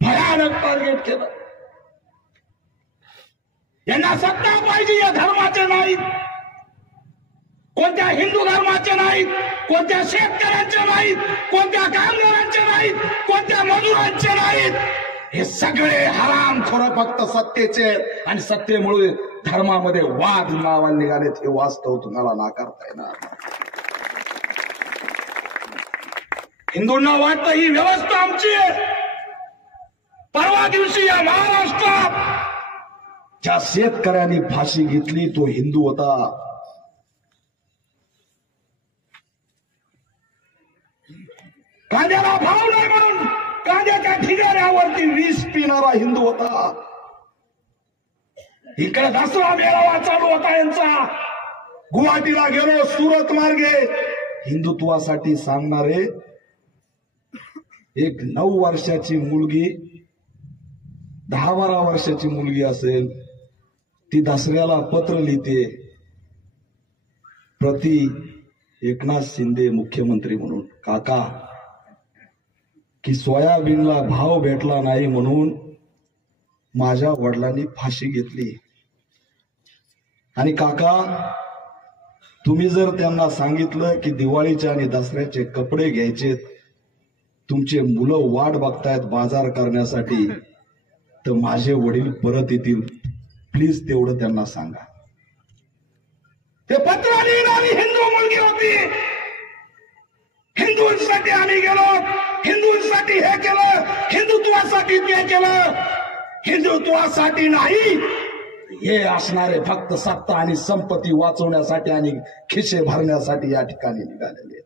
भयानक टार्गेट केलं. यांना सत्ता पाहिजे या धर्माचे नाहीत, कोणत्या हिंदू धर्माचे नाहीत, कोणत्या शेतकऱ्यांचे नाहीत, कोणत्या कामगारांचे नाहीत, कोणत्या मजुरांचे नाहीत. हे सगळे हरामखोर फक्त सत्तेचे, आणि सत्तेमुळे धर्मामध्ये वाद लावायला निघालेत. हे वास्तव तुम्हाला नाकारता येणार. हिंदूंना वाटतं ही व्यवस्था आमची आहे. परवा दिवशी या महाराष्ट्रात ज्या शेतकऱ्यांनी फाशी घेतली तो हिंदू होता. कांद्याला भाव नाही म्हणून कांद्याच्या ठिकाण्यावरती विष पिणारा हिंदू होता. इकडे दसरा मेळावा चालू होता यांचा. गुवाहाटीला गेलो, सुरत मार्गे हिंदुत्वासाठी सांगणारे एक 9 वर्षाची मुलगी, 10-12 वर्षाची मुलगी असेल, ती दसऱ्याला पत्र लिहिते, प्रति एकनाथ शिंदे मुख्यमंत्री म्हणून. काका, की सोयाबीनला भाव भेटला नाही म्हणून माझ्या वडिलांनी फाशी घेतली. आणि काका, तुम्ही जर त्यांना सांगितलं की दिवाळीचे आणि दसऱ्याचे कपडे घ्यायचे, तुमचे मुलं वाट बघतायत बाजार करण्यासाठी, तर माझे वडील परत येतील, प्लीज तेवढं त्यांना सांगा. ते पत्र लिहिणारी हिंदू मुलगी होती. हिंदूंसाठी आम्ही गेलो, हिंदूंसाठी हे केलं, हिंदुत्वासाठी ते केलं. हिंदुत्वासाठी नाही, हे असणारे फक्त सत्ता आणि संपत्ती वाचवण्यासाठी आणि खिसे भरण्यासाठी या ठिकाणी निघालेले.